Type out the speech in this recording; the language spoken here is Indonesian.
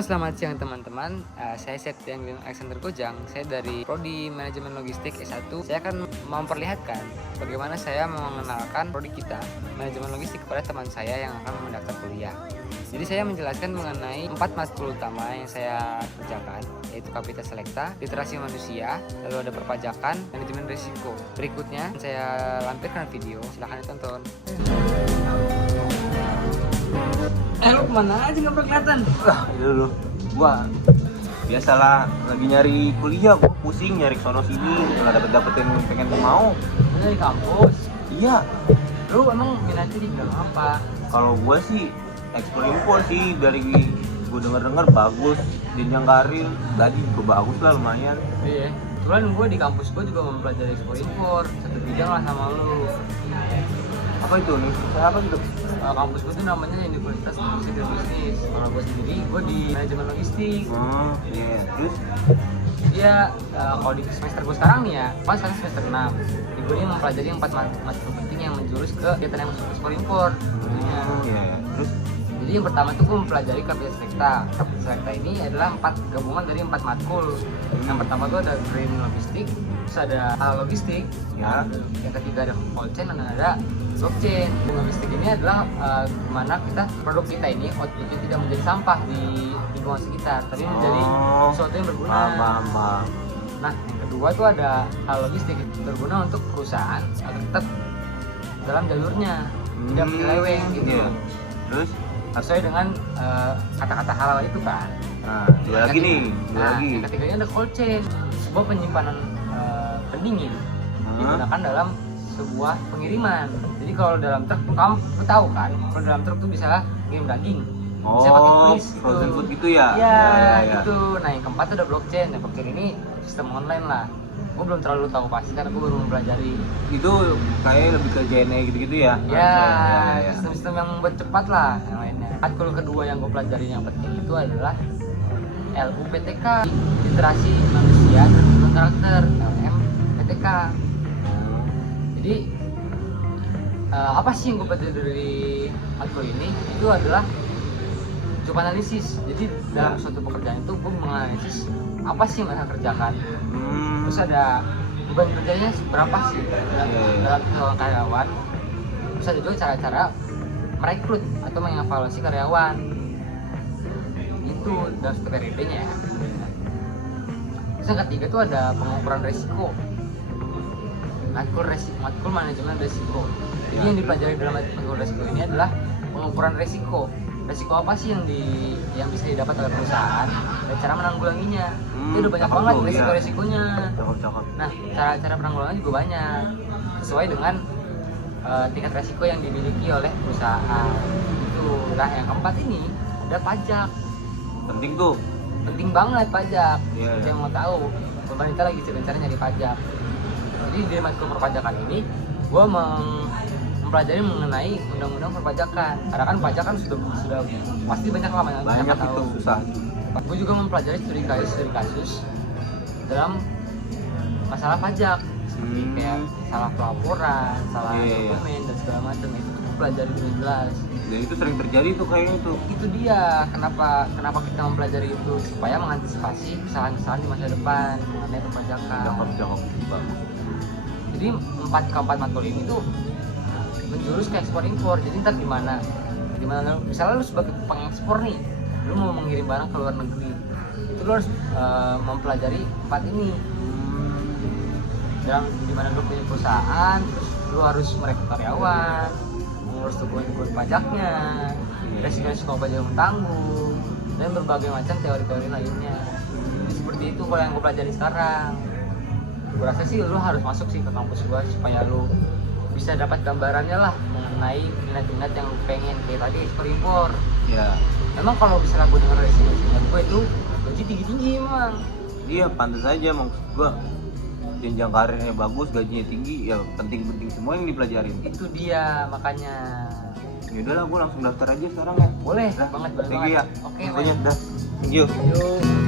Halo, selamat siang teman-teman. Saya Septian Alexander Gojang. Saya dari Prodi Manajemen Logistik S1. Saya akan memperlihatkan bagaimana saya mengenalkan prodi kita, Manajemen Logistik, kepada teman saya yang akan mendaftar kuliah. Jadi saya menjelaskan mengenai 4 matkul utama yang saya kerjakan, yaitu Kapita Selekta, Literasi Manusia, lalu ada Perpajakan, Manajemen Risiko. Berikutnya saya lampirkan video, silahkan ditonton. Lu kemana aja nggak pernah kelihatan? Itu dulu, gua biasalah lagi nyari kuliah, gua pusing nyari sono sini, nggak dapetin pengen mau. Lu dari kampus? Iya, Lu emang minatnya di bidang apa? kalau gua sih ekspor impor sih, dari gua denger bagus, jenjang karir, gaji juga bagus lah lumayan. Iya. Kebetulan gue di kampus gue juga mempelajari ekspor impor, satu bidang lah sama lu. Apa itu nih? Apa gitu? Kampus gue tuh namanya Universitas Indonesia dan Bisnis. Kalau gue sendiri, gue di manajemen logistik. Iya. Terus? Iya, kalau di semester gue sekarang nih ya, pas sekarang semester 6. Gue ini mempelajari 4 matkul penting yang menjurus ke kegiatan yang masuk ekspor impor. Iya. Terus? Jadi yang pertama itu gue mempelajari Kapita Selekta. Kapita Selekta ini adalah 4 gabungan dari 4 matkul. Yang pertama itu ada Green Logistik, terus ada logistik, Ya. yang ketiga ada cold chain, dan ada blockchain. Logistik ini adalah gimana produk kita ini outputnya tidak menjadi sampah di lingkungan sekitar, tapi menjadi sesuatu yang berguna. Paham. Nah, yang kedua itu ada logistik, berguna untuk perusahaan agar tetap dalam jalurnya, tidak menyeleweng gitu. Iya. Terus? Sesuai dengan kata-kata halal itu kan. Nah, dua lagi nih. Yang ketiganya ada cold chain, sebuah penyimpanan pendingin digunakan dalam sebuah pengiriman. Jadi kalau dalam truk, kamu tahu kan, kalau dalam truk tuh bisa ngirim daging, bisa pakai freeze gitu. Frozen food gitu ya? Iya, Ya. gitu. Nah, yang keempat itu ada blockchain. Nah, blockchain ini sistem online lah. Gue belum terlalu tahu pasti karena gue baru mempelajari. Itu kayak lebih ke JNE gitu-gitu ya? Ya, Ya. sistem-sistem yang membuat cepat lah yang lainnya. Matkul kedua yang gue pelajari yang penting itu adalah LUPTK, Literasi Manusia dan Human Karakter, LMPTK. Jadi apa sih yang gue pelajari dari matkul ini? Itu adalah job analisis. Jadi dalam suatu pekerjaan itu gue menganalisis apa sih yang mereka kerjakan. Terus ada beban kerjanya berapa sih dalam seorang karyawan. Terus ada juga cara-cara merekrut atau mengevaluasi karyawan. Itu dalam satu PRD-nya ya. Terus yang ketiga itu ada pengukuran resiko. Matkul manajemen resiko. Jadi yang dipelajari dalam matkul resiko ini adalah pengukuran resiko. Resiko apa sih yang bisa didapat oleh perusahaan dan cara menanggulanginya. Itu udah banyak banget resiko-resikonya. Cakep. Nah, cara-cara penanggulangannya juga banyak sesuai dengan tingkat resiko yang dimiliki oleh perusahaan. Itu. Nah, yang keempat ini ada pajak. Penting tuh. Penting banget pajak. Iya. Saya mau tahu pemerintah lagi gencar nyari pajak. Jadi di matkul perpajakan ini gue mempelajari mengenai undang-undang perpajakan. Karena kan pajak kan sudah pasti banyak lah Banyak tahu. itu susah. Gue juga mempelajari studi kasus dalam masalah pajak, kayak salah pelaporan, salah dokumen dan segala macam. Itu gue pelajari dengan jelas. Dan itu sering terjadi tuh kayaknya tuh. Itu dia kenapa kita mempelajari itu, supaya mengantisipasi kesalahan-kesalahan di masa depan mengenai perpajakan. Cakep bagus. Jadi keempat matkul ini tuh menjurus ke ekspor impor. Jadi ntar gimana misalnya lu sebagai pengekspor nih, lu mau mengirim barang ke luar negeri, itu lu harus mempelajari 4 ini. Dan dimana lu punya perusahaan, terus lu harus merekrut karyawan, mengurus dokumen pajaknya, resiko-resiko pajak yang tanggung, dan berbagai macam teori-teori lainnya. Jadi seperti itu kalau yang gue pelajari sekarang. Gue rasa sih lu harus masuk sih ke kampus gue supaya lu bisa dapat gambarannya lah mengenai minat-minat yang lu pengen, kayak tadi ekspor impor. Ya. Memang kalau misalnya gue denger dari sini gue itu gaji tinggi-tinggi emang. Iya, pantas aja maksud gua. Jenjang karirnya bagus, gajinya tinggi, ya penting-penting semua yang dipelajarin. Itu dia makanya. Ya udahlah, gua langsung daftar aja sekarang ya. Boleh Dah. banget Thank you ya. Oke, Infonya dah. Thank you. Yuk.